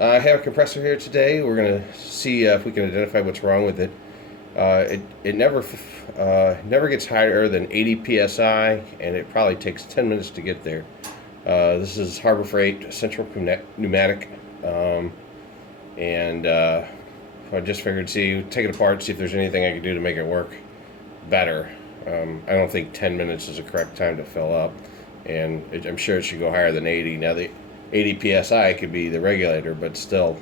I have a compressor here today. We're going to see if we can identify what's wrong with it. It never gets higher than 80 psi, and it probably takes 10 minutes to get there. This is Freight Central Pneumatic, and I just figured take it apart, see if there's anything I can do to make it work better. I don't think 10 minutes is the correct time to fill up, and I'm sure it should go higher than 80. Now the 80 psi could be the regulator, but still,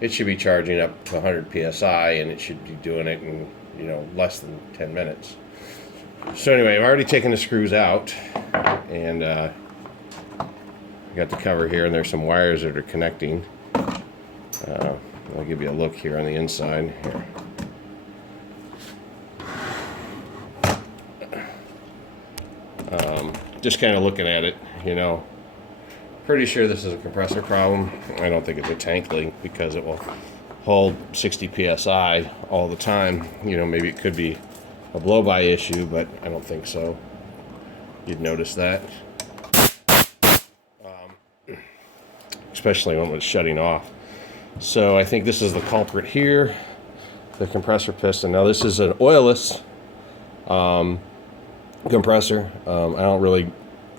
it should be charging up to 100 psi, and it should be doing it in less than 10 minutes. So anyway, I've already taken the screws out, and I got the cover here, and there's some wires that are connecting. I'll give you a look here on the inside here. Just kind of looking at it, pretty sure this is a compressor problem. I don't think it's a tank leak because it will hold 60 psi all the time. Maybe it could be a blow-by issue, but I don't think so. You'd notice that, especially when it's shutting off. So I think this is the culprit here, the compressor piston. Now this is an oilless compressor. I don't really,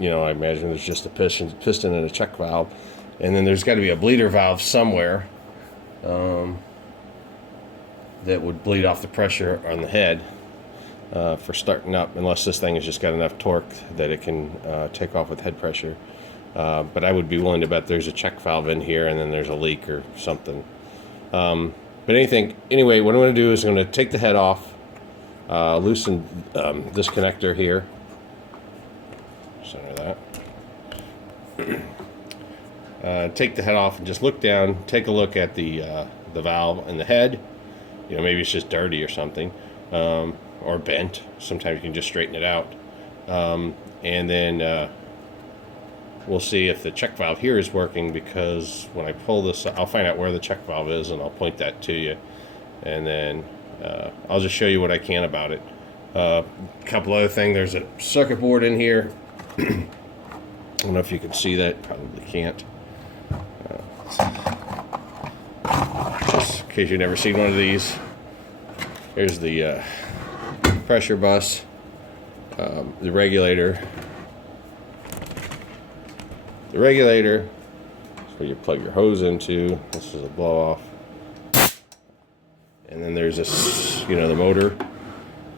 I imagine there's just a piston and a check valve, and then there's got to be a bleeder valve somewhere that would bleed off the pressure on the head for starting up, unless this thing has just got enough torque that it can take off with head pressure. But I would be willing to bet there's a check valve in here, and then there's a leak or something. But anyway, what I'm going to do is I'm going to take the head off, loosen this connector here, center that. Take the head off and just look down. Take a look at the valve and the head. Maybe it's just dirty or something, or bent. Sometimes you can just straighten it out, and then we'll see if the check valve here is working, because when I pull this, I'll find out where the check valve is, and I'll point that to you, and then I'll just show you what I can about it. A couple other things. There's a circuit board in here. I don't know if you can see that. Probably can't. Just in case you've never seen one of these, here's the pressure bus, the regulator. The regulator is where you plug your hose into. This is a blow off. And then there's this, the motor.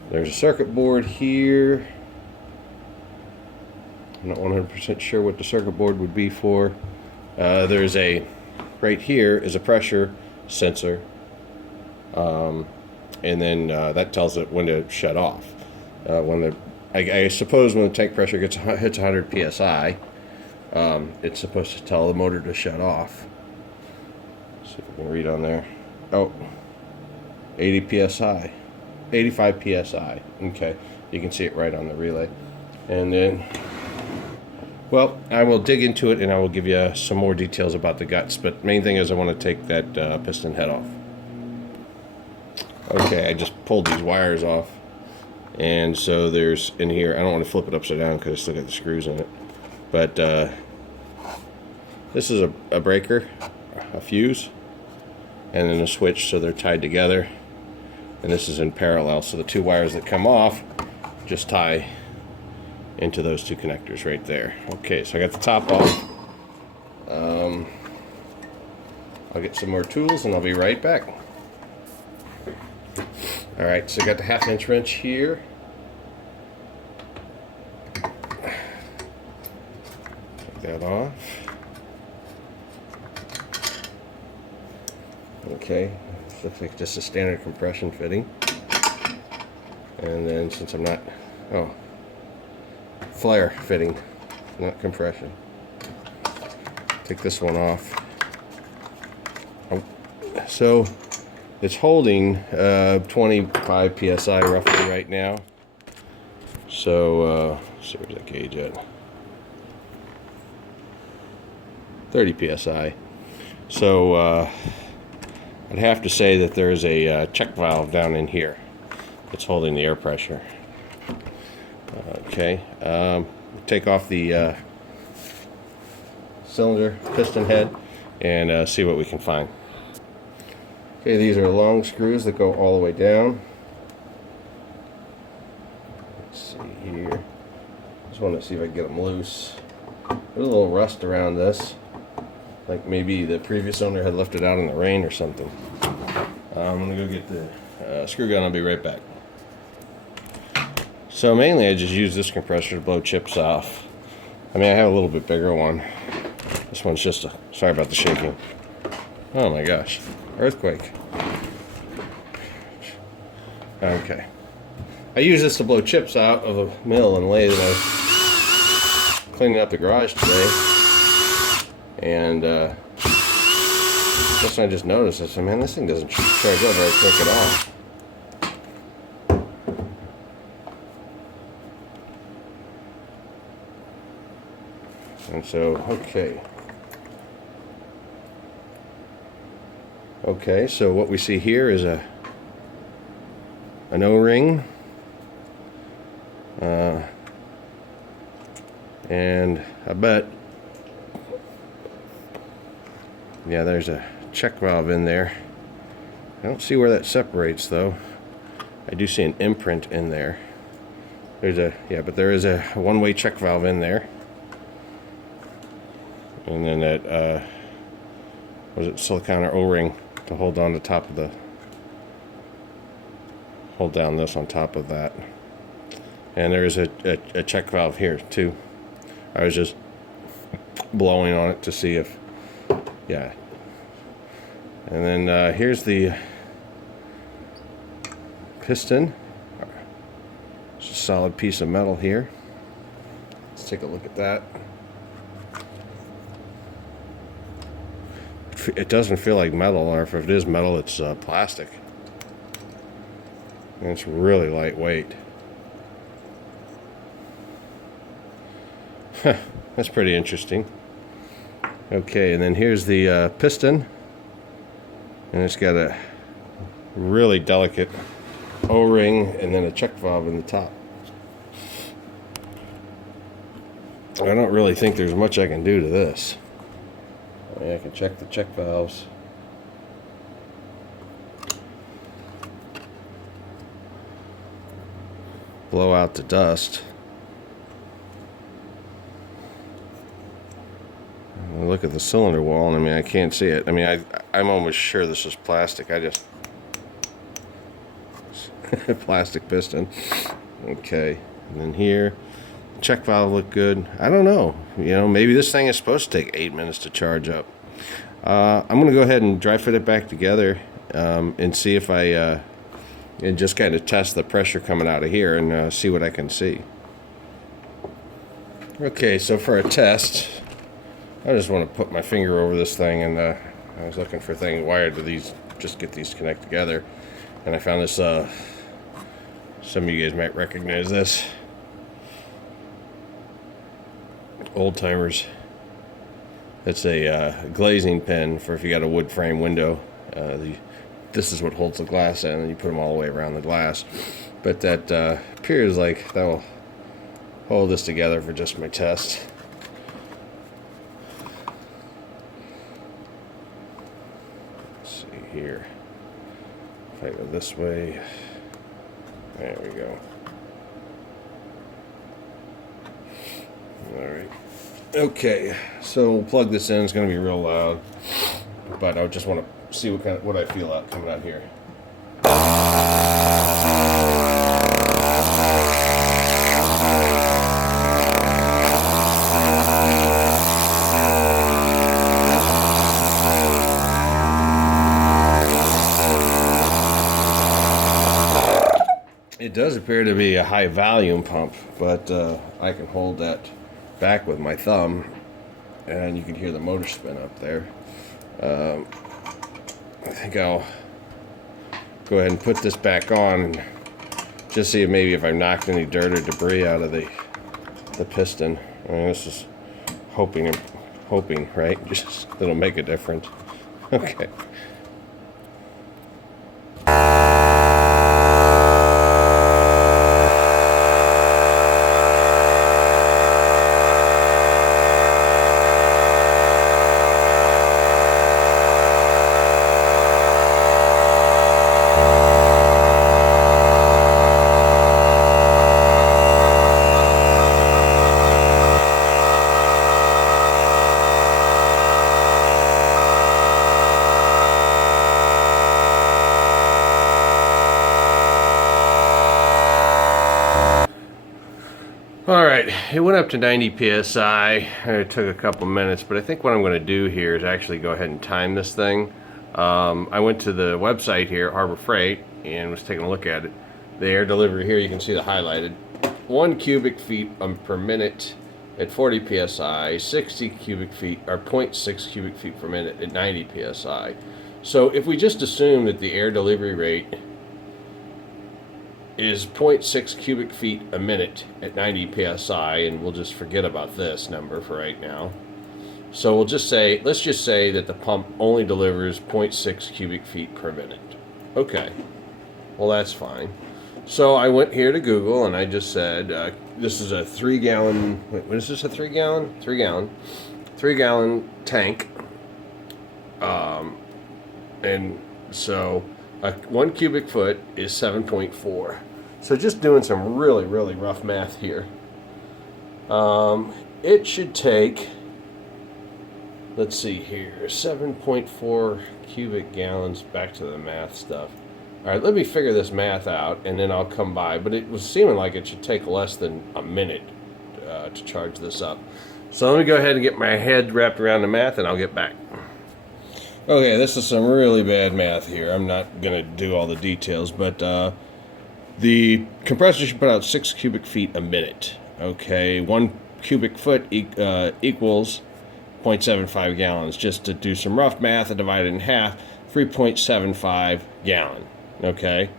There's a circuit board here. I'm not 100% sure what the circuit board would be for. There's right here is a pressure sensor. And then that tells it when to shut off. I suppose when the tank pressure hits 100 psi, it's supposed to tell the motor to shut off. See if we can read on there. Oh, 80 psi, 85 psi. Okay, you can see it right on the relay. And then, well, I will dig into it and I will give you some more details about the guts. But main thing is I want to take that piston head off. Okay, I just pulled these wires off, and so there's in here. I don't want to flip it upside down because I still got the screws in it. But this is a breaker, a fuse, and then a switch, so they're tied together. And this is in parallel, so the two wires that come off just tie into those two connectors right there. Okay, so I got the top off. I'll get some more tools and I'll be right back. Alright, so I got the 1/2 inch wrench here. That off. Okay, this looks like just a standard compression fitting. And then since I'm not, flare fitting, not compression. Take this one off. Oh, so it's holding 25 psi roughly right now. So let's see, where's that gauge at? 30 psi. So I'd have to say that there's a check valve down in here that's holding the air pressure. Okay, take off the cylinder piston head and see what we can find. Okay, these are long screws that go all the way down. Let's see here. Just want to see if I can get them loose. There's a little rust around this, like maybe the previous owner had left it out in the rain or something. I'm gonna go get the screw gun. I'll be right back. So mainly I just use this compressor to blow chips off. I mean, I have a little bit bigger one. This one's just a, sorry about the shaking. Oh my gosh, earthquake. Okay. I use this to blow chips out of a mill and lathe that I was cleaning up the garage today. And just I just noticed, I said, man, this thing doesn't charge up very quick at all. And so, okay, so what we see here is an O-ring, and I bet, yeah, there's a check valve in there. I don't see where that separates though. I do see an imprint in there. There's a, yeah, but there is a one-way check valve in there. And then that, was it silicone or O-ring to hold on the top of the, hold down this on top of that. And there is a check valve here too. I was just blowing on it to see if, yeah. And then here's the piston. It's a solid piece of metal here. Let's take a look at that. It doesn't feel like metal, or if it is metal, it's plastic. And it's really lightweight. Huh, that's pretty interesting. Okay, and then here's the piston. And it's got a really delicate O-ring and then a check valve in the top. I don't really think there's much I can do to this. I mean, I can check the check valves. Blow out the dust. And look at the cylinder wall, and I mean, I can't see it. I mean, I'm almost sure this is plastic. I just plastic piston. Okay, and then here, check valve looked good. I don't know. You know, maybe this thing is supposed to take 8 minutes to charge up. I'm going to go ahead and dry fit it back together and see if I and just kind of test the pressure coming out of here and see what I can see. Okay, so for a test, I just want to put my finger over this thing, and I was looking for things wired to these, just get these to connect together, and I found this. Some of you guys might recognize this. Old timers. It's a glazing pen for if you got a wood frame window. This is what holds the glass in, and you put them all the way around the glass. But that appears like that will hold this together for just my test. Let's see here. If I go this way, there we go. All right. Okay, so we'll plug this in. It's going to be real loud, but I just want to see what I feel out coming out here. It does appear to be a high volume pump, but I can hold that back with my thumb, and you can hear the motor spin up there. I think I'll go ahead and put this back on and just see if maybe if I knocked any dirt or debris out of the piston. I mean, this is hoping, right? Just it'll make a difference. Okay. right, it went up to 90 psi. It took a couple minutes, but I think what I'm going to do here is actually go ahead and time this thing. I went to the website here, Harbor Freight, and was taking a look at it. The air delivery here, you can see the highlighted. 1 cubic feet per minute at 40 psi, 60 cubic feet, or 0.6 cubic feet per minute at 90 psi. So if we just assume that the air delivery rate is 0.6 cubic feet a minute at 90 psi, and we'll just forget about this number for right now. So we'll just say, let's just say that the pump only delivers 0.6 cubic feet per minute. Okay, well that's fine. So I went here to Google and I just said, this is a 3 gallon, wait, what is this, a 3 gallon? 3 gallon tank. And so 1 cubic foot is 7.4. So just doing some really, really rough math here. It should take, let's see here, 7.4 cubic gallons, back to the math stuff. All right, let me figure this math out, and then I'll come by. But it was seeming like it should take less than a minute to charge this up. So let me go ahead and get my head wrapped around the math, and I'll get back. Okay, this is some really bad math here. I'm not going to do all the details, but the compressor should put out 6 cubic feet a minute. Okay, 1 cubic foot equals 0.75 gallons. Just to do some rough math and divide it in half, 3.75 gallon. Okay,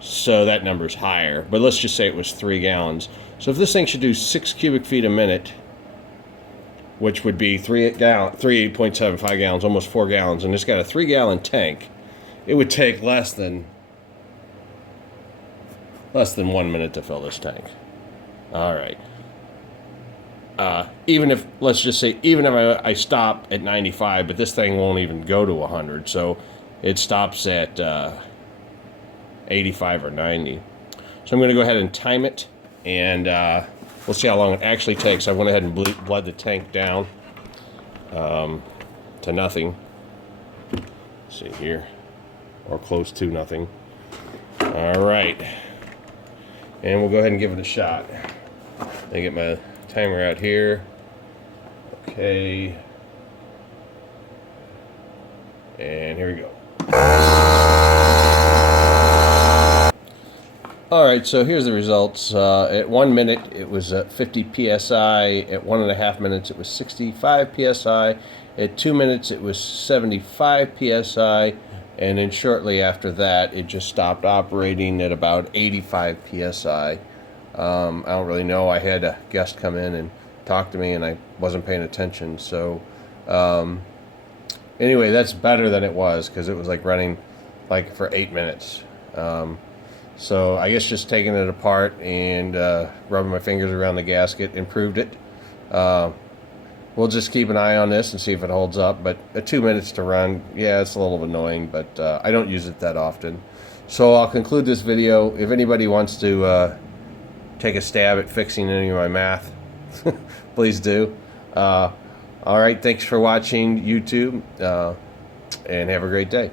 so that number's higher, but let's just say it was 3 gallons. So if this thing should do 6 cubic feet a minute, which would be 3.75 gallons, almost 4 gallons, and it's got a 3 gallon tank, it would take less than 1 minute to fill this tank. All right. Even if, let's just say, even if I stop at 95, but this thing won't even go to 100, so it stops at 85 or 90. So I'm going to go ahead and time it, and we'll see how long it actually takes. I went ahead and bled the tank down to nothing. Let's see here, or close to nothing. All right, and we'll go ahead and give it a shot. Let me get my timer out here. Okay, and here we go. Alright, so here's the results. At 1 minute it was 50 psi, at 1.5 minutes it was 65 psi, at 2 minutes it was 75 psi, and then shortly after that it just stopped operating at about 85 psi. I don't really know. I had a guest come in and talk to me and I wasn't paying attention, so anyway, that's better than it was, because it was like running like for 8 minutes. So I guess just taking it apart and rubbing my fingers around the gasket improved it. We'll just keep an eye on this and see if it holds up, but at 2 minutes to run, yeah, it's a little annoying, but I don't use it that often. So I'll conclude this video. If anybody wants to take a stab at fixing any of my math, please do. All right, thanks for watching YouTube, and have a great day.